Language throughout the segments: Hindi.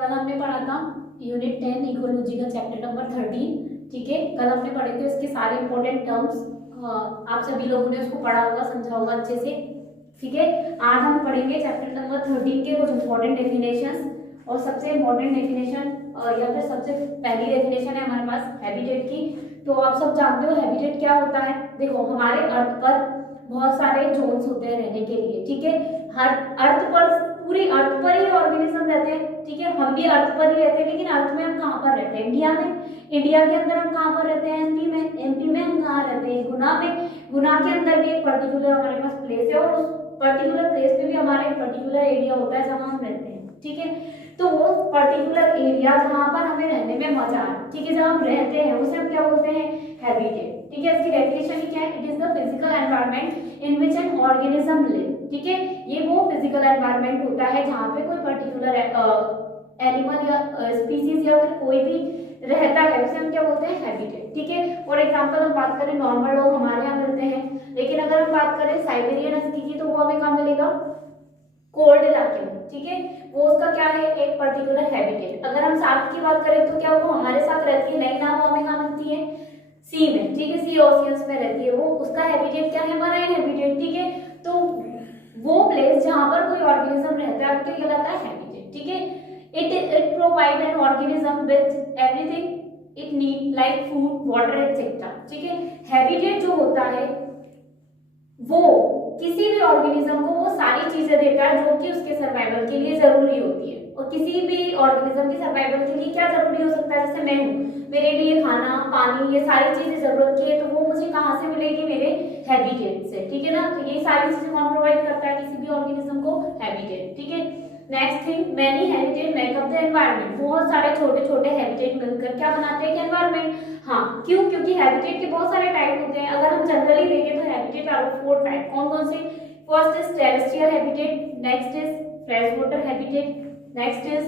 कल हमने पढ़ा था यूनिट 10 इकोलॉजी का चैप्टर नंबर 13। ठीक है, कल हमने पढ़े थे उसके सारे इंपॉर्टेंट टर्म्स। आप सभी लोगों ने उसको पढ़ा होगा, समझा होगा अच्छे से। ठीक है, आज हम पढ़ेंगे चैप्टर नंबर 13 के कुछ इंपॉर्टेंट डेफिनेशंस। और सबसे इंपॉर्टेंट डेफिनेशन या फिर सबसे पहली डेफिनेशन है हमारे पास हैबिटेट की। तो आप सब जानते हो हैबिटेट क्या होता है। देखो, हमारे अर्थ पर बहुत सारे जोन्स होते हैं रहने के लिए। ठीक है, हर अर्थ पर, पूरी अर्थ पर ही ऑर्गेनिज्म रहते हैं। ठीक है, हम भी अर्थ पर ही रहते हैं, लेकिन अर्थ में हम कहाँ पर रहते हैं? इंडिया में। इंडिया के अंदर हम कहाँ पर रहते हैं? एमपी में। एमपी में हम कहाँ रहते हैं? गुना में। गुना के अंदर भी एक पर्टिकुलर हमारे पास प्लेस है, और उस पर्टिकुलर प्लेस पे भी हमारा एक पर्टिकुलर एरिया होता है जहाँ हम रहते हैं। ठीक है, तो वो पर्टिकुलर एरिया जहाँ पर हमें रहने में मजा आए, ठीक है, जहाँ हम रहते हैं, उसे हम क्या बोलते हैं? हैबिटेट। ठीक है, इसकी डेफिनेशन क्या है? It is the physical environment in which an organism live. ठीक है, ये वो फिजिकल एनवायरनमेंट होता है जहाँ पे कोई पर्टिकुलर एनिमल या स्पीसीज या फिर कोई भी रहता है, उसे हम क्या बोलते हैं? हैबिटेट। ठीक है, फॉर एग्जांपल हम बात करें, नॉर्मल लोग हमारे यहाँ मिलते हैं, लेकिन अगर हम बात करें साइबेरियन हस्की की, तो वो हमें कहाँ मिलेगा? कोल्ड इलाके में। ठीक है, वो उसका क्या है? एक पर्टिकुलर हैबिटेट। अगर हम सार्क की बात करें तो क्या वो हमारे साथ रहती है? नहीं ना, वो हमें कहाँ मिलती है? सी में। ठीक है, सी ओशियंस में रहती है वो। उसका हैबिटेट क्या है? Marine habitat. ठीक है, तो वो प्लेस जहां पर कोई ऑर्गेनिज्म रहता है, वो क्या कहलाता है? हैबिटेट। ठीक है, it provide an organism with everything it need like food, water etcetera. ठीक है, हैबिटेट जो होता है वो किसी भी ऑर्गेनिज्म को वो सारी चीजें देता है जो कि उसके सर्वाइवल के लिए जरूरी होती है। और किसी भी ऑर्गेनिज्म के सर्वाइवल के लिए क्या जरूरी हो सकता है? जैसे मैं हूँ, मेरे लिए खाना, पानी, ये सारी चीजें जरूरत की है, तो वो मुझे कहाँ से मिलेगी? मेरे हैबिटेट से। ठीक है ना, तो ये सारी चीजें कौन प्रोवाइड करता है किसी भी ऑर्गेनिज्म को? हैबिटेट। ठीक है, next thing, many habitat make up the environment. बहुत सारे छोटे छोटे हैबिटेट मिलकर क्या बनाते हैं? एनवायरनमेंट। हाँ, क्यों? क्योंकि हैबिटेट के बहुत सारे टाइप होते हैं। अगर हम जनरली देखें तो हैबिटेट आर 4 टाइप। कौन कौन से? First is terrestrial habitat, next is fresh water habitat, next is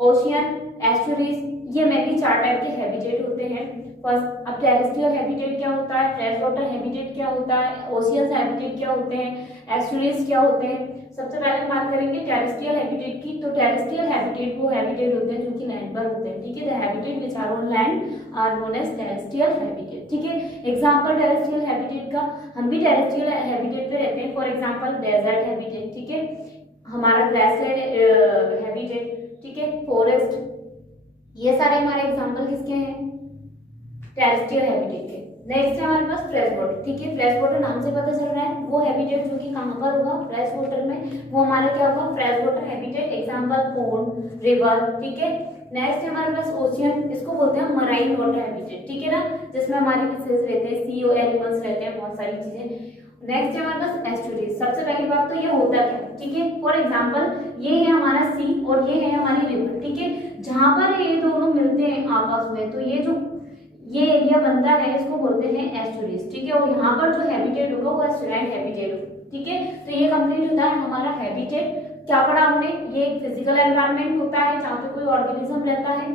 ocean, estuaries. ये मेनली 4 टाइप के हैबिटेट होते हैं। फर्स्ट, अब टेरेस्ट्रियल हैबिटेट क्या होता है, फ्रेश वाटर हैबिटेट क्या होता है, ओशियन हैबिटेट क्या होते हैं, एस्चुरीज क्या होते हैं। सबसे पहले बात करेंगे टेरेस्ट्रियल हैबिटेट की। तो टेरेस्ट्रियल हैबिटेट वो हैबिटेट होते हैं जो कि लैंड पर होते हैं। ठीक है, the habitat which are on land are known as terrestrial habitat. ठीक है, एग्जांपल टेरेस्ट्रियल हैबिटेट का, हम भी टेरेस्ट्रियल हैबिटेट पे रहते हैं। For example desert habitat. ठीक है, हमारा ग्रासलैंड हैबिटेट। ठीक है, फॉरेस्ट, ये सारे हमारे एग्जांपल किसके हैं? टेरेस्ट्रियल हैबिटेट के। नेक्स्ट है हमारे पास फ्रेश वाटर। ठीक है, फ्रेश वाटर नाम से पता चल रहा है वो हैबिटेट जो कि कहाँ पर होगा? फ्रेश वाटर में। वो हमारा क्या होगा? Fresh water habitat. Example pond, river. ठीक है, नेक्स्ट है हमारे पास ओशियन, इसको बोलते हैं मराइन वाटर हैबिटेट। ठीक है ना, जिसमें हमारे फिशेस रहते हैं, सी एनिमल्स रहते हैं, बहुत सारी चीजें। नेक्स्ट है हमारे पास एस्चुरीज। सबसे पहली बात तो ये होता क्या? ठीक है, फॉर एग्जांपल ये है हमारा सी और ये है हमारी रिवर। ठीक है, जहां पर ये दोनों मिलते हैं आपस में, तो ये एरिया बनता है, इसको बोलते हैं एस्चुरीज। ठीक है, और यहाँ पर जो हैबिटेट होगा वो एस्चुराइन हैबिटेट होगा। ठीक है, तो ये कंप्लीट होता है हमारा हैबिटेट। क्या पढ़ा हमने? ये एक फिजिकल एनवायरनमेंट होता है जहाँ पे कोई ऑर्गेनिज्म रहता है।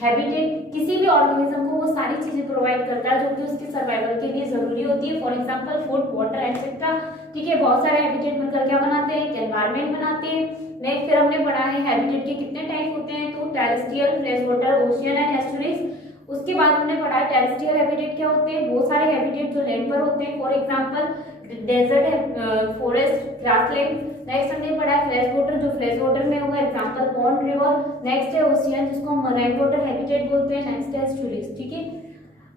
हैबिटेट किसी भी ऑर्गेनिज्म को वो सारी चीजें प्रोवाइड करता है जो कि उसके सर्वाइवल के लिए जरूरी होती है। For example food, water etcetera. ठीक है, बहुत सारे हैबिटेट मिलकर क्या बनाते हैं? एक एनवायरनमेंट बनाते हैं। नेक्स्ट फिर हमने पढ़ा है हैबिटेट के कितने टाइप होते हैं, तो terrestrial, fresh water, ocean and estuaries. उसके बाद हमने पढ़ा है टेरेस्ट्रियल हैबिटेट क्या होते हैं? वो सारे हैबिटेट जो लैंड पर होते हैं। For example desert, forest, grassland. Next हमने पढ़ा है फ्रेश वाटर, जो फ्रेश वाटर में होगा, एग्जांपल पॉन्ड, रिवर। नेक्स्ट है ओशियन, जिसको हम मराइन वाटर हैबिटेट बोलते हैं। नेक्स्ट है एस्चुरीज। ठीक है,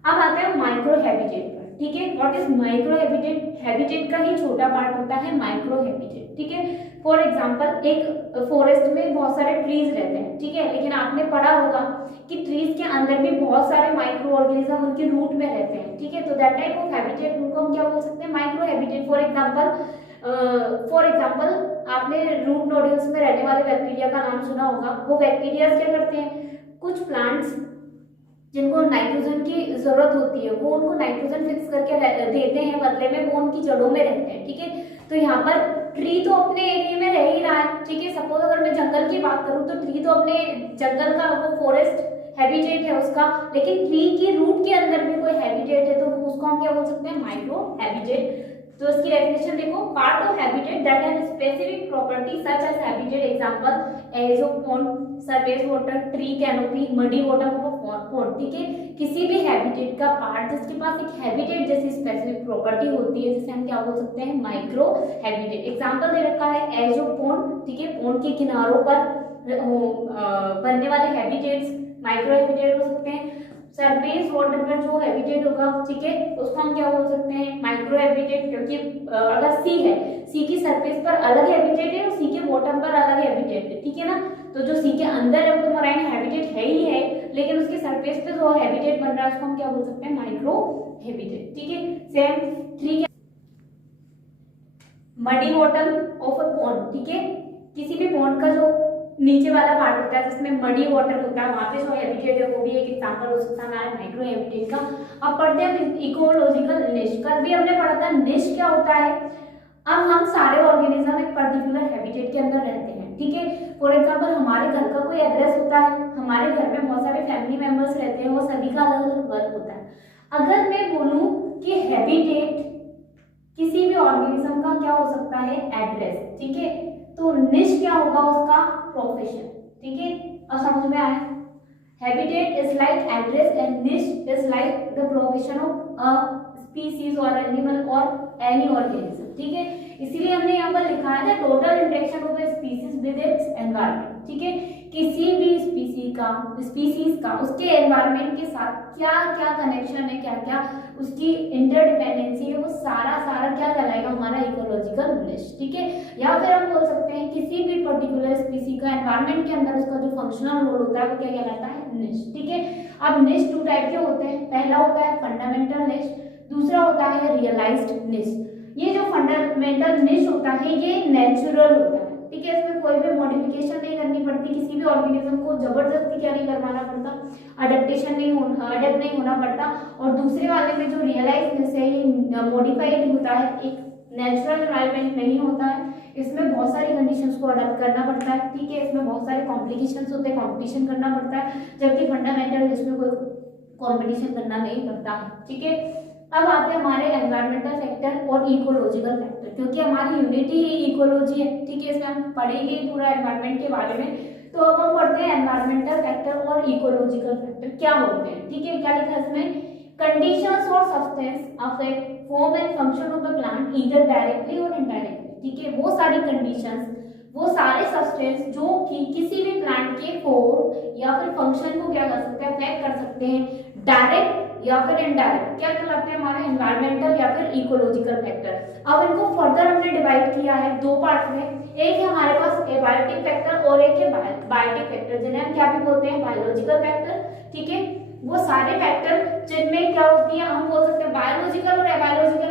अब आते हैं माइक्रो हैबिटेट पर। ठीक है, what is micro habitat? Habitat का ही छोटा पार्ट होता है माइक्रो हैबिटेट। ठीक है, फॉर एग्जांपल एक फॉरेस्ट में बहुत सारे ट्रीज रहते हैं। ठीक है, लेकिन आपने पढ़ा होगा कि ट्रीज के अंदर भी बहुत सारे माइक्रो ऑर्गेनिज्म उनके रूट में रहते हैं। ठीक है, तो दैट टाइप ऑफ हैबिटेट उनको हम क्या बोल सकते हैं? Micro habitat. फॉर एग्जांपल आपने रूट नोड्यूल्स में रहने वाले बैक्टीरिया का नाम सुना होगा। वो बैक्टीरिया क्या करते हैं? कुछ प्लांट्स जिनको नाइट्रोजन की जरूरत होती है, वो उनको नाइट्रोजन फिक्स करके देते हैं बदले में, वो उनकी जड़ों में रहते हैं। ठीक है, तो यहाँ पर ट्री तो अपने एरिया में रह ही रहा है। ठीक है, सपोज अगर मैं जंगल की बात करूँ तो ट्री तो अपने जंगल का, वो फॉरेस्ट हैबिटेट है उसका, लेकिन ट्री की रूट के अंदर भी कोई हैबिटेट है, तो उसको हम क्या बोल सकते हैं? Micro habitat. तो इसकी डेफिनेशन देखो, part of habitat that have specific property such as habitat, example edge of pond, surface water, tree canopy, muddy bottom of pond. ठीक है, किसी भी हैबिटेट का पार्ट जिसके पास एक हैबिटेट जैसी स्पेसिफिक प्रॉपर्टी होती है, जिसे हम क्या बोल सकते हैं, माइक्रो हैबिटेट। एग्जांपल दे रखा है एज ऑफ पॉन्ड, ठीक है, पॉन्ड के किनारों पर बनने वाले हैबिटेट्स माइक्रो हैबिटेट हो सकते हैं। सरफेस वाटर पर जो हैबिटेट होगा, ठीक है, उसको हम क्या बोल सकते हैं, माइक्रो हैबिटेट, क्योंकि अगर सी है, सी की सरफेस पर अलग हैबिटेट है और सी के बॉटम पर अलग हैबिटेट है, ठीक है ना। तो जो सी के अंदर है वो तो मराइन हैबिटेट है ही है, लेकिन उसके सरफेस पे जो हैबिटेट बन रहा है उसको हम क्या बोल सकते हैं, माइक्रो हैबिटेट। ठीक है, same three muddy bottom of a pond, ठीक है, किसी भी पॉन्ड का जो नीचे वाला पार्ट होता है जिसमें मडी वाटर होता है, वहां पे जो हैबिटेट है वो भी एक एग्जांपल हो सकता है हमारे माइक्रो हैबिटेट का। अब पढ़ते हैं इकोलॉजिकल निश। कल भी हमने पढ़ा था निश क्या होता है। अब हम सारे ऑर्गेनिज्म एक पर्टिकुलर हैबिटेट के अंदर रहते हैं, ठीक है। फॉर एग्जांपल हमारे घर का कोई एड्रेस होता है, हमारे घर में बहुत सारे फैमिली मेंबर्स रहते हैं, वो सभी का अलग अलग वर्क होता है। अगर मैं बोलूं कि हैबिटेट किसी भी ऑर्गेनिज्म का क्या हो सकता है, एड्रेस, ठीक है, तो निश क्या होगा उसका, प्रोफेशन। ठीक है, अब समझ में आया। Habitat is like address and निश is like the profession of a species और एनिमल और एनी ऑर्गेनिज्म। ठीक है, इसीलिए हमने यहाँ पर लिखा है total interaction of the species with its environment. ठीक है, किसी भी स्पीसीज का उसके एनवायरनमेंट के साथ क्या क्या कनेक्शन है, क्या क्या उसकी इंटरडिपेंडेंसी है, वो सारा क्या कहलाएगा, हमारा इकोलॉजिकल निश। ठीक है, या फिर हम बोल सकते हैं किसी भी पर्टिकुलर स्पीसी का एनवायरनमेंट के अंदर उसका जो फंक्शनल रोल होता है वो क्या कहलाता है, निश। ठीक है, अब निश टू टाइप के होते हैं। पहला होता है फंडामेंटल निश, दूसरा होता है रियलाइज्ड निश। ये जो फंडामेंटल निश होता है ये नेचुरल होता है, ठीक है, इसमें कोई भी मॉडिफिकेशन नहीं करनी पड़ती, किसी भी ऑर्गेनिज्म को जबरदस्ती क्या नहीं करवाना पड़ता, अडेप्टेशन नहीं होना, अडेप्ट नहीं होना पड़ता। और दूसरे वाले में जो रियलाइज है ये मॉडिफाइड होता है, एक नेचुरल एनवायरनमेंट नहीं होता है, इसमें बहुत सारी कंडीशंस को अडॉप्ट करना पड़ता है। ठीक है, इसमें बहुत सारे कॉम्प्लिकेशंस होते हैं, कॉम्पिटिशन करना पड़ता है, जबकि फंडामेंटल इसमें कोई कॉम्पिटिशन करना नहीं पड़ता है। ठीक है, अब आते हैं हमारे एनवायरमेंटल फैक्टर और इकोलॉजिकल फैक्टर, क्योंकि हमारी यूनिटी ही इकोलॉजी है। ठीक है, इसमें हम पढ़ेंगे पूरा एनवायरमेंट के बारे में। तो अब हम पढ़ते हैं एनवायरमेंटल फैक्टर और इकोलॉजिकल फैक्टर क्या होते हैं। ठीक है, क्या लिखा है इसमें, कंडीशंस और substance affect form and function of the plant either directly और इनडायरेक्टली। ठीक है, वो सारी कंडीशंस, वो सारे सब्सटेंस जो कि किसी भी प्लांट के फॉर्म या फिर फंक्शन को क्या कर सकते हैं, अफेक्ट कर सकते हैं, डायरेक्ट या फिर इनडायरेक्ट, क्या कहलाते हैं हमारे एनवायरमेंटल या फिर इकोलॉजिकल फैक्टर। अब इनको फर्दर हमने डिवाइड किया है दो पार्ट में, एक है हमारे पास एबायोटिक फैक्टर और एक है बायोटिक फैक्टर, जिन्हें हम क्या भी बोलते हैं, बायोलॉजिकल फैक्टर। ठीक है, वो सारे फैक्टर जिनमें क्या होती है, हम बोल सकते हैं बायोलॉजिकल और एबायोलॉजिकल,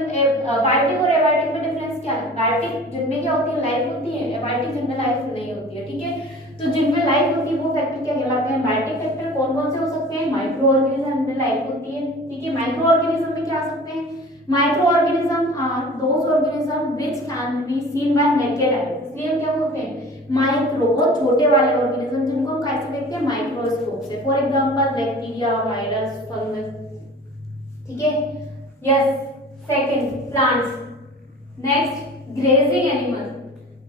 बायोटिक और एबायोटिक में डिफरेंस क्या है, बायोटिक जिनमें क्या होती है, लाइफ होती है, एबायोटिक जिनमें लाइफ नहीं होती है। ठीक है, तो जिनमें लाइफ होती है वो फैक्टर क्या कहलाते हैं, बायोटिक फैक्टर। कौन कौन से हो सकते हैं, माइक्रो ऑर्गेनिज्म में लाइफ होती है। ठीक है, माइक्रो ऑर्गेनिज्म में क्या आ सकते हैं, micro organism are those organism which can be seen by naked eye, इसलिए हम क्या बोलते हैं, माइक्रो, बहुत छोटे वाले ऑर्गेनिज्म जिनको हम कैसे देखते हैं, माइक्रोस्कोप से। For example bacteria, virus, fungus. ठीक है, yes. Second, plants. Next, grazing animal.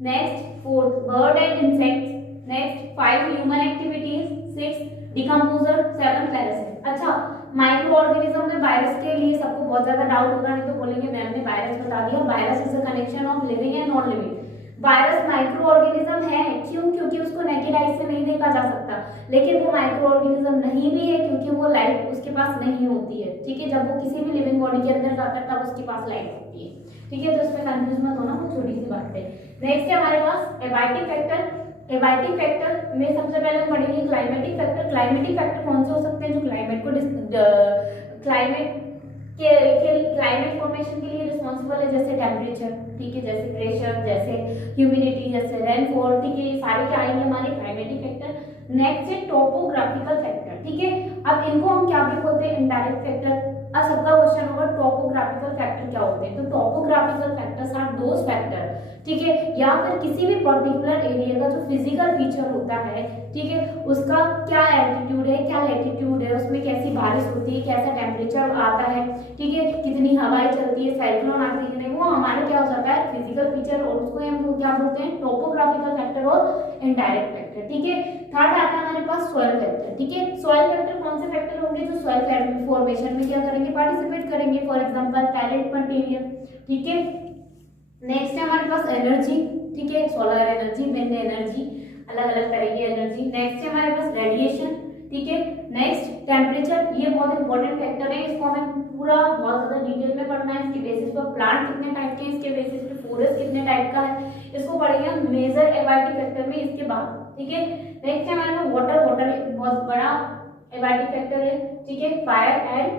Next, fourth, bird and insects. Next, 5 human activities. 6 decomposer. 7 parasite. अच्छा, माइक्रो ऑर्गेनिज्म में वायरस के लिए सबको बहुत ज्यादा डाउट होगा, नहीं तो बोलेंगे मैम ने वायरस बता दिया। Virus is a connection of living and non living. Virus micro organism है, क्यों, क्योंकि उसको नेकेड आई से नहीं देखा जा सकता, लेकिन वो माइक्रो ऑर्गेनिज्म नहीं भी है क्योंकि वो लाइट उसके पास नहीं होती है। ठीक है, जब वो किसी भी लिविंग बॉडी के अंदर जाता है तब उसके पास लाइट होती है। ठीक है, तो इसमें कंफ्यूज मत होना, वो छोटी सी बात है। नेक्स्ट है हमारे पास एबायोटिक फैक्टर। एबायोटिक फैक्टर में सबसे पहले हम पढ़ेंगे क्लाइमेटिक फैक्टर। क्लाइमेटिक फैक्टर कौन से हो सकते हैं, जो क्लाइमेट को क्लाइमेट फॉर्मेशन के लिए रिस्पॉन्सिबल है, जैसे टेम्परेचर, ठीक है, जैसे प्रेशर, जैसे ह्यूमिडिटी, जैसे रेनफॉल। ठीक है, ये सारे क्या आएंगे हमारे क्लाइमेटिक फैक्टर। नेक्स्ट है टोपोग्राफिकल फैक्टर। ठीक है, अब इनको हम क्या भी बोलते हैं, इनडायरेक्ट फैक्टर। अब सबका क्वेश्चन होगा टोपोग्राफिकल फैक्टर क्या होते हैं, तो topographical factors are those factor, ठीक है, या फिर किसी भी पर्टिकुलर एरिया का जो फिजिकल फीचर होता है, ठीक है, उसका क्या एल्टीट्यूड है, क्या लैटिट्यूड है, उसमें कैसी बारिश होती है, कैसा टेम्परेचर आता है, ठीक है, कितनी हवाएं चलती है, साइक्लोन आती है, वो हमारे फिजिकल फीचर और उसको हम क्या बोलते हैं टोपोग्राफिकल फैक्टर और इनडायरेक्ट फैक्टर। ठीक है, थर्ड आता है हमारे पास सॉइल फैक्टर। ठीक है, सॉइल फैक्टर कौन से फैक्टर होंगे जो सॉइल फॉर्मेशन में क्या करेंगे पार्टिसिपेट करेंगे, फॉर एग्जांपल टैलेंट मटेरियल। ठीक है, नेक्स्ट है हमारे पास एनर्जी। ठीक है, सोलर एनर्जी, विंड एनर्जी, अलग अलग तरह की एनर्जी। नेक्स्ट है हमारे पास रेडिएशन। ठीक है, नेक्स्ट टेम्परेचर, ये बहुत इंपॉर्टेंट फैक्टर है, इसको हमें पूरा बहुत ज्यादा डिटेल में पढ़ना है। इसके बेसिस पर प्लांट कितने टाइप के हैं, इसके बेसिस पे फॉरेस्ट कितने टाइप का है, इसको पढ़ेंगे हम मेजर एबाइटी फैक्टर में इसके बाद। ठीक है, नेक्स्ट है हमारे पास वाटर। वाटर बहुत बड़ा एबाइटी फैक्टर है। ठीक है, फायर एंड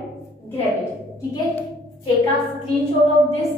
ग्रेविटी। ठीक है, take a screenshot of this